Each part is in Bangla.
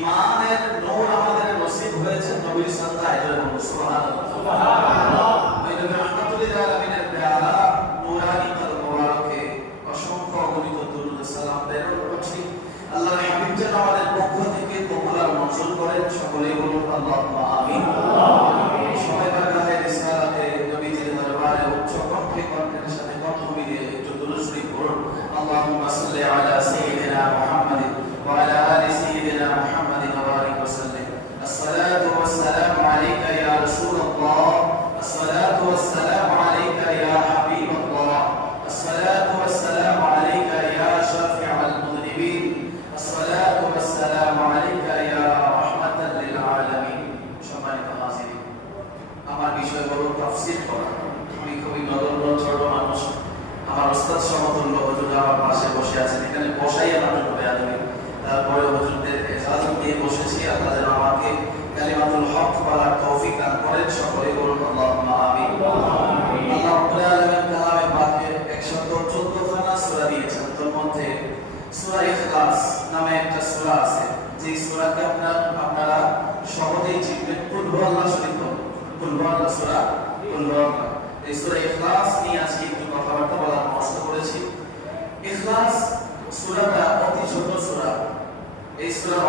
ইমানের নূর আমাদের নসিব হয়েছে নবীর সান্তায় সুবহানাল্লাহ সুবহানাল্লাহ।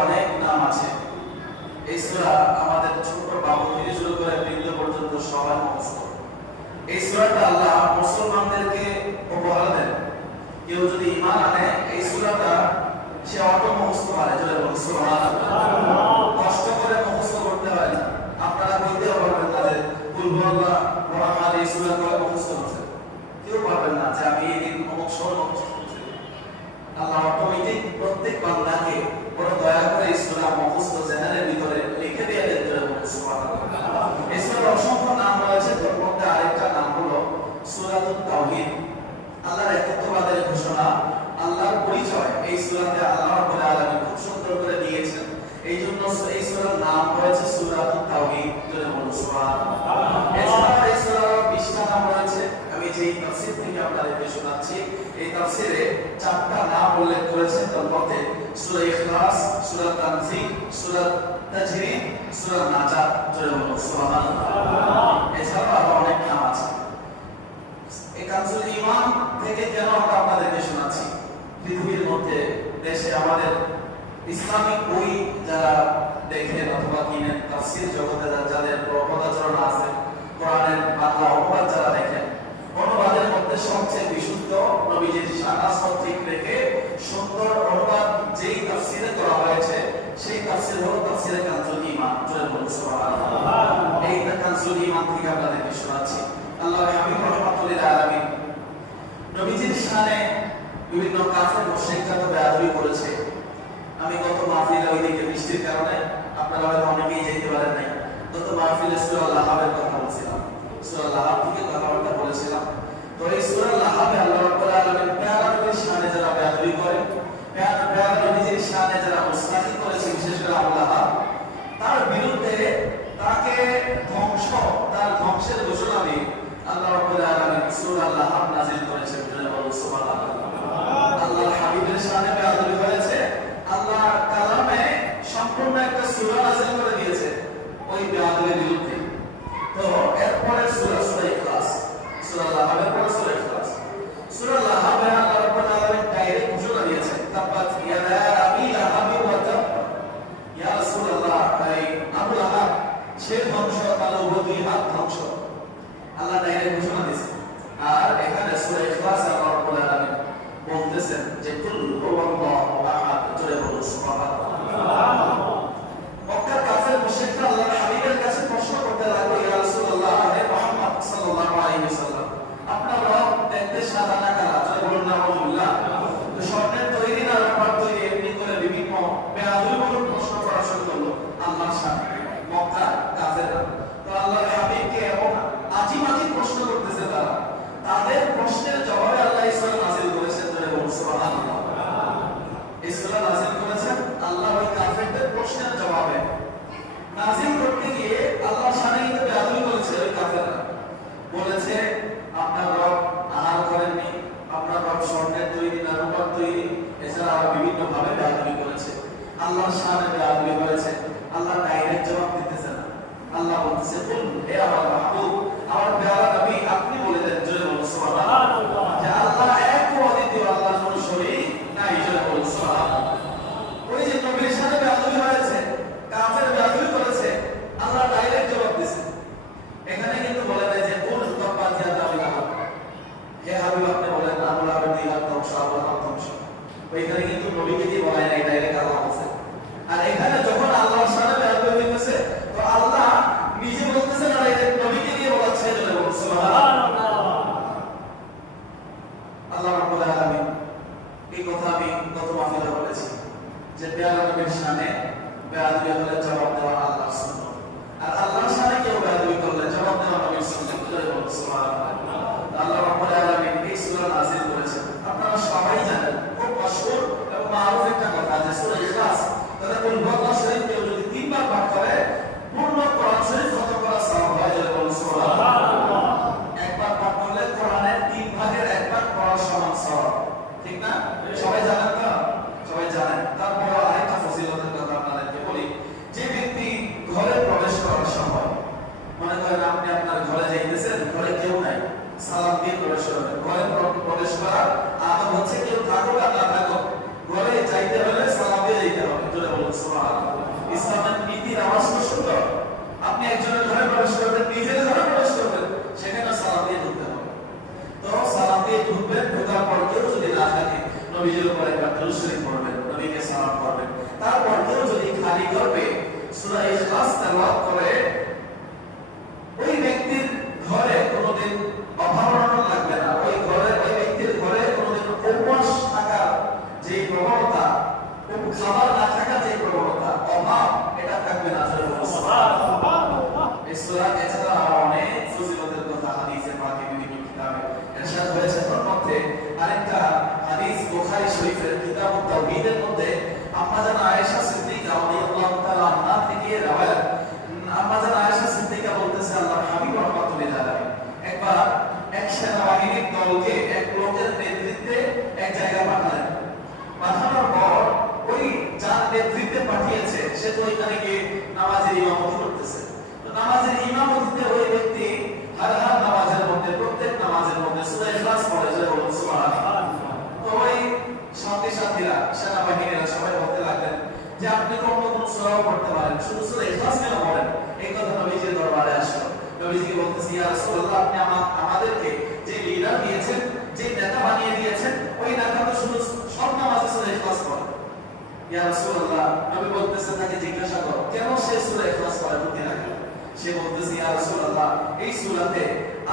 অনেক নাম আছে। এই সূরা আমাদের ছোট বাবু থেকে শুরু করে বৃদ্ধ পর্যন্ত সবার মুখস্থ এই সূরাটা আল্লাহ মুসলমানদেরকে উপহার দেন। কেউ যদি ঈমান আনে, এই সূরাটা সে অটো মুখস্থ পারে, জোরে কষ্ট করে মুখস্থ করতে হয় আপনারা বলতেও পারবেন না যে কুল হুয়াল্লাহ এই সূরা করে মুখস্থ করছেন কেউ পারবেন না যে আমি এই দিন অমুক সময় মুখস্থ করছি। আল্লাহ অটোমেটিক প্রত্যেক বান্দাকে বড় দয়া করে এই মুখস্থ জেনারের ভিতরে লিখে দিয়ে দেন সুবহানাল্লাহ অসংখ্য নাম রয়েছে, তার মধ্যে আরেকটা নাম হলো সূরাতুত তাওহীদ। আল্লাহর একত্ববাদের ঘোষণা, আল্লাহর পরিচয় এই সূরাতে আল্লাহ রাব্বুল আলামিন খুব সুন্দর করে দিয়েছেন। এই জন্য এই সূরার নাম হয়েছে সূরাতুত তাওহীদ জোরে বলুন সুবহানাল্লাহ। এছাড়া এই সূরার 20টা নাম রয়েছে, আমি যে তাফসীর থেকে আপনাদেরকে শোনাচ্ছি এই তাফসীরে চারটা নাম উল্লেখ করেছেন তার মধ্যে সূরা ইখলাস, সূরা তানজিল, সূরা তাজরিদ, সূরা নাজাত বলুন, সুবহানাল্লাহ। এছাড়া আরও অনেক নাম আছে। এই কানসুল ইমান থেকে কেন আমরা আপনাদেরকে শোনাচ্ছি? পৃথিবীর মধ্যে, দেশে আমাদের ইসলামিক বই যারা দেখেন অথবা কিনেন, তাফসীর জগতে যাদের পদাচরণ আছে, কোরআনের বাংলা অনুবাদ যারা দেখেন অনুবাদের মধ্যে সবচেয়ে বিশুদ্ধ নবীজির শানা ঠিক রেখে সুন্দর অনুবাদ যেই তাফসীরে করা হয়েছে, সেই তাফসীর হলো তাফসীরে কানসুল ইমান জয় বলুন, সুবহানাল্লাহ। এই কানসুল ইমান থেকে আপনাদেরকে শোনাচ্ছি। আল্লাহ হাবিব রহমাতুল্লিল আলামিন নবীজির শানে বিভিন্ন কাফের মুশরিকরা তো বেয়াদবি করেছে। আমি গত মাহফিলে ওইদিকে বৃষ্টির কারণে, আপনারা হয়তো অনেকেই যেতে পারেন নাই, গত মাহফিলে সূরা লাহাবের কথা বলছিলাম। সূরা লাহাব থেকে কথাবার্তা বলেছিলাম। তো এই সূরা লাহাবে আল্লাহ রাব্বুল আলামিন পেয়ারা নবীর শানে যারা বেয়াদবি করে, পেয়ারা পেয়ারা নবীজির শানে যারা মুস্তাহি করেছে, বিশেষ করে আল্লাহ তার বিরুদ্ধে তাকে ধ্বংস, তার ধ্বংসের ঘোষণা দিয়ে আল্লাহ রাব্বুল আলামিন সূরা লাহাব নাযিল করেছেন। সুবহানাল্লাহ। আল্লাহর হাবিবের শানে বেয়াদবি হয়েছে শরীফ পড়বেন নবীকে সালাম করবেন তারপর কেউ যদি খালি করবে সূরা ইখলাস তেলাওয়াত করে ওই ব্যক্তির ঘরে কোনোদিন অভাব অনটন লাগবে না ওই ঘরে ওই ব্যক্তির ঘরে কোনোদিন উপবাস থাকার যে প্রবণতা উপ খাবার না থাকার যে প্রবণতা অভাব এটা থাকবে না জোরে বলুন সুবহানাল্লাহ। এই সূরা এছাড়া আরও অনেক ফজিলতের কথা হাদিসে পাকে বিভিন্ন কিতাবে এরশাদ হয়েছে তার মধ্যে আরেকটা হাদিস বুখারী শরীফের কিতাব তাওহীদের মধ্যে আম্মা জান আয়েশা সিদ্দিকা রাদিয়াল্লাহু তাআলা আনহা থেকে রওয়ায়াত। আম্মা জান আয়েশা সিদ্দিকা বলতেছে, আল্লাহর হাবিব রাহমাতুল্লাহি একবার এক সেনাবাহিনীর দলকে এক লোকের নেতৃত্বে এক জায়গায় পাঠালেন। পাঠানোর পর ওই যার নেতৃত্বে পাঠিয়েছে, সে তো ওইখানে গিয়ে নামাজের ইমামতি করতেছে। তো নামাজের ইমামতিতে ওই ব্যক্তি হার হার নামাজের মধ্যে, প্রত্যেক নামাজের মধ্যে সূরা ইখলাস পড়ে যে বলুন সুবহানাল্লাহ তো ওই সঙ্গী সবাই বলতে লাগলেন যে আপনি তো অন্য কোন সূরাও পড়তে পারেন শুধু ইখলাস কেন এই কথা নবীজির দরবারে আসলো বলতেছি ইয়া আপনি আমাদেরকে যে লিডার দিয়েছেন যে নেতা বানিয়ে দিয়েছেন ওই নেতা তো শুধু সব নামাজে ইখলাস পড়ে ইয়া নবী বলতেছেন তাকে জিজ্ঞাসা করো কেন সে রাখল সে বলতেছে ইয়া এই সূরাতে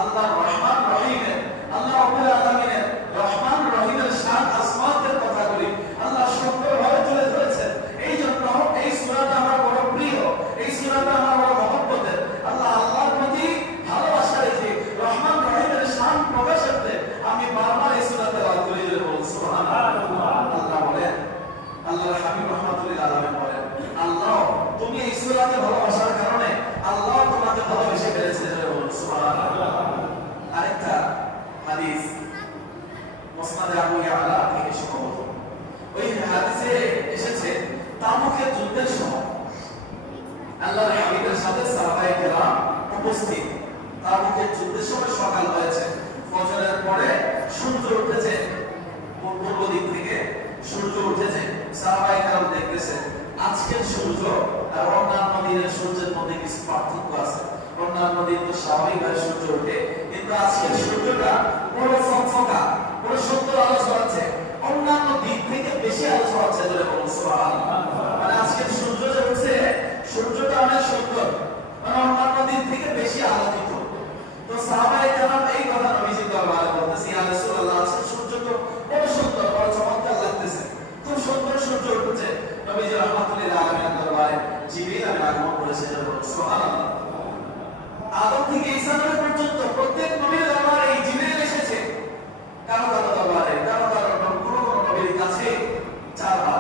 আল্লাহ রহমান রহিমের, আল্লাহ আলামিনের রহমান রহিমের শান আসমাতের কথাগুলি আল্লাহ সুন্দরভাবে তুলে ধরেছেন এই জন্য এই সূরাটা আমার বড় প্রিয় এই সূরাটা আমার বড় মহব্বতের আল্লাহ আল্লাহর প্রতি ভালোবাসা রেখে রহমান রহিমের শান প্রকাশার্থে আমি বারবার এই সূরা তেলাওয়াত করি জোরে বলুন সুবহানাল্লাহ আল্লাহ বলেন আল্লাহর হাবিব রহমাতুল্লাহ আলাইহি বলেন আল্লাহ তুমি এই সূরাকে ভালোবাসার কারণে আল্লাহ তোমাকে ভালোবেসে ফেলেছে জোরে বলুন সুবহানাল্লাহ আরেকটা হাদিস মুসনাদে আবু ইয়ালা থেকে সম্ভবত ওই হাদিসে এসেছে তাবুকের যুদ্ধের সময় আল্লাহর হাবিবের সাথে সাহাবায়ে কেরাম উপস্থিত তাবুকের যুদ্ধের সময় সকাল হয়েছে ফজরের পরে সূর্য উঠেছে পূর্ব সূর্য উঠেছে সাহাবায়ে কেরাম দেখতেছে, আজকের সূর্য আর অন্যান্য দিনের সূর্যের মধ্যে কিছু পার্থক্য আছে। অন্যান্য দিন তো স্বাভাবিকভাবে সূর্য ওঠে, কিন্তু আজকের সূর্যটা পুরো ফকফকা পুরো আলো ছড়াচ্ছে, অন্যান্য দিক থেকে বেশি আলো ছড়াচ্ছে বলে মানে আজকের সূর্য যে উঠছে, সূর্যটা অনেক সুন্দর মানে অন্যান্য দিক থেকে বেশি আলোকিত তো সাহাবায়ে কেরাম এই কথা নবীজি দরবারে বলতেছে ইয়া রাসূলুল্লাহ আজকের সূর্য তো বড় সুন্দর, বড় চমৎকার লাগতেছে, খুব সুন্দর সূর্য উঠেছে। নবীজি রাহমাতুল্লাহ আলাইহির দরবারে জিবরিল আমিন আগমন করেছে সুবহানাল্লাহ। আদম থেকে ঈসা নবী পর্যন্ত প্রত্যেক নবীর দরবারে এই জিবরিল এসেছে। কারও কারও দরবারে, কারও কারও কোনো কোনো নবীর কাছে চারবার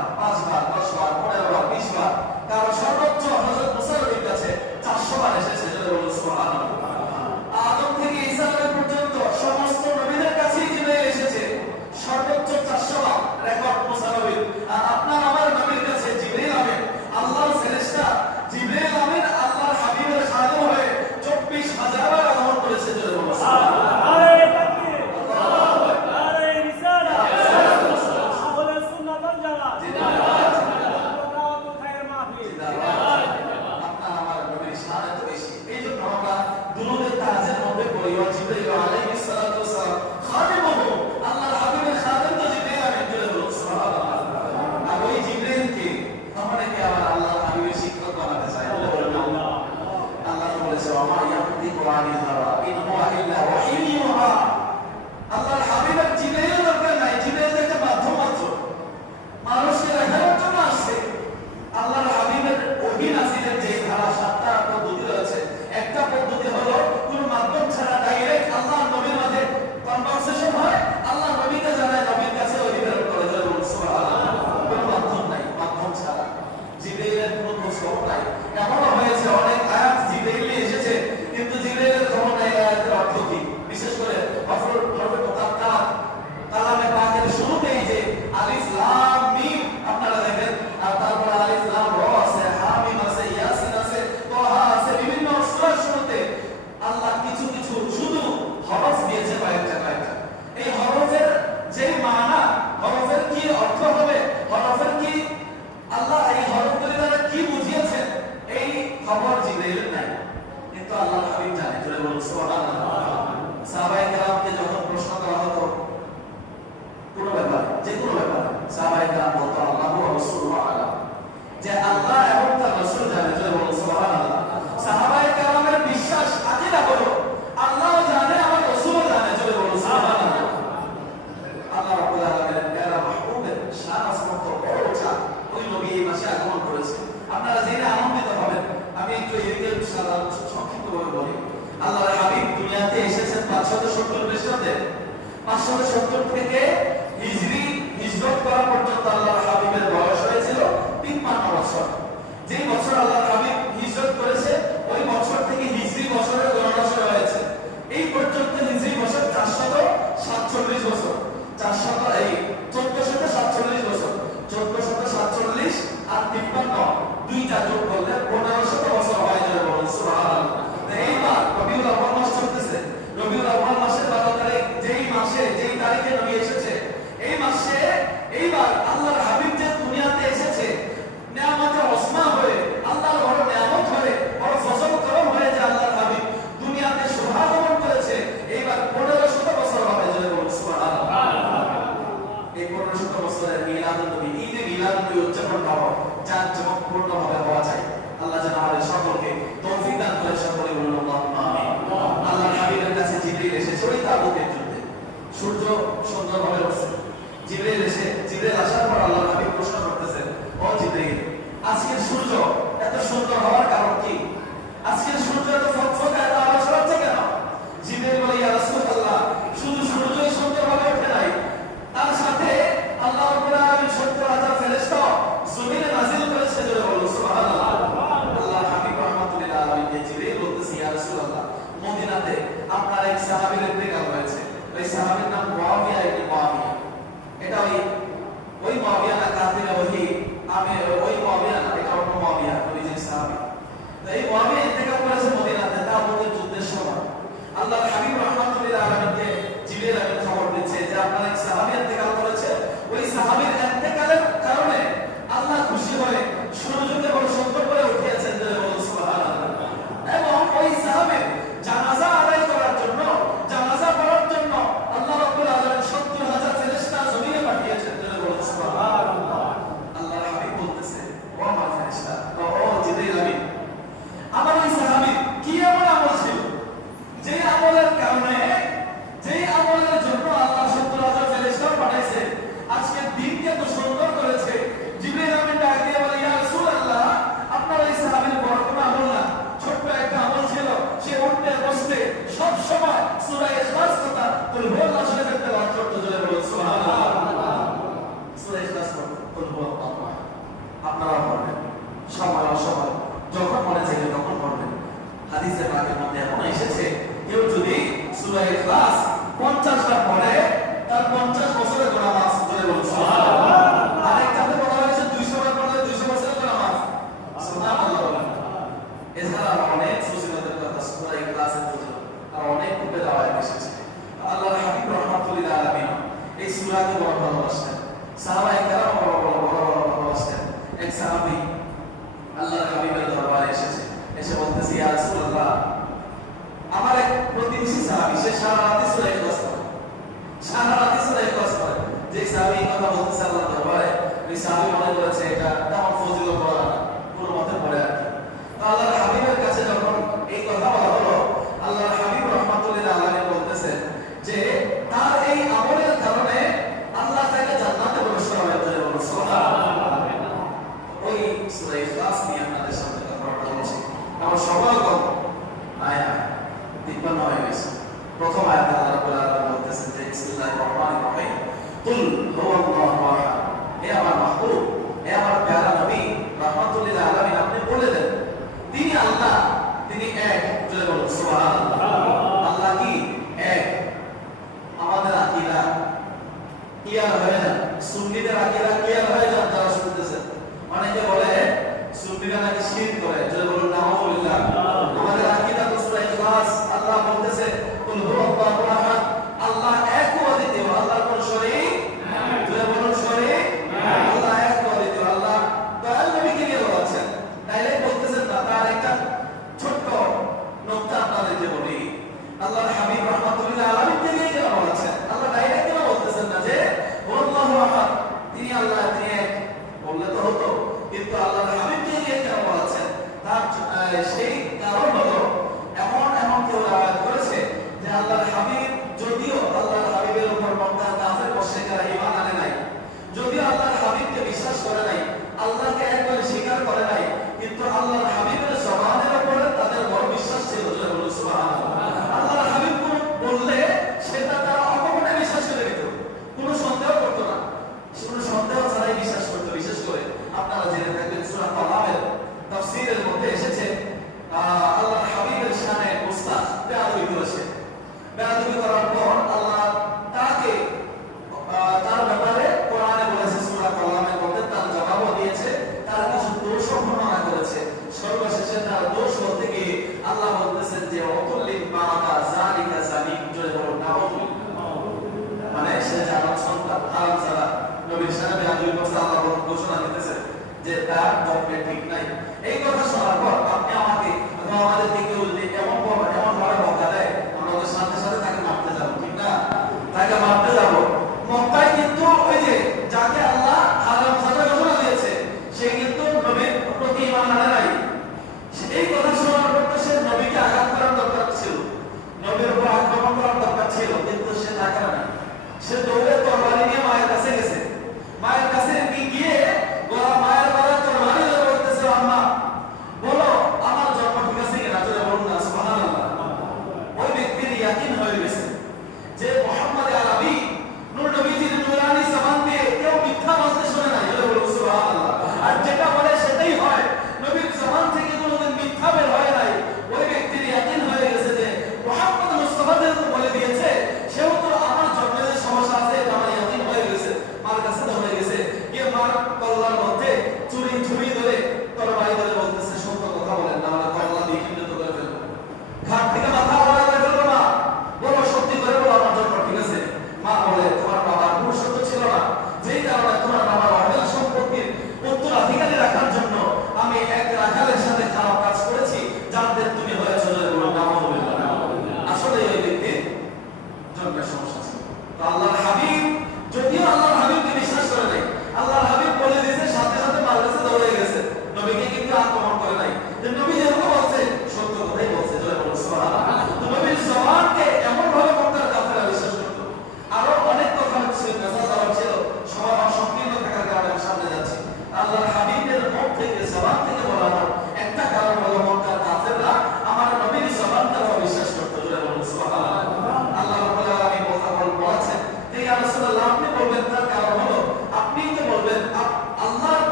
大力士啊